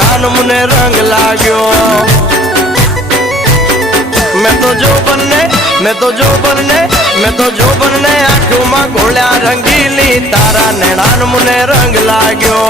નેણાન મને રંગ લાગ્યો मैं तो जो बनने आंखों में घोड़ा रंगीली तारा नेणान मुने रंग लाग्यो।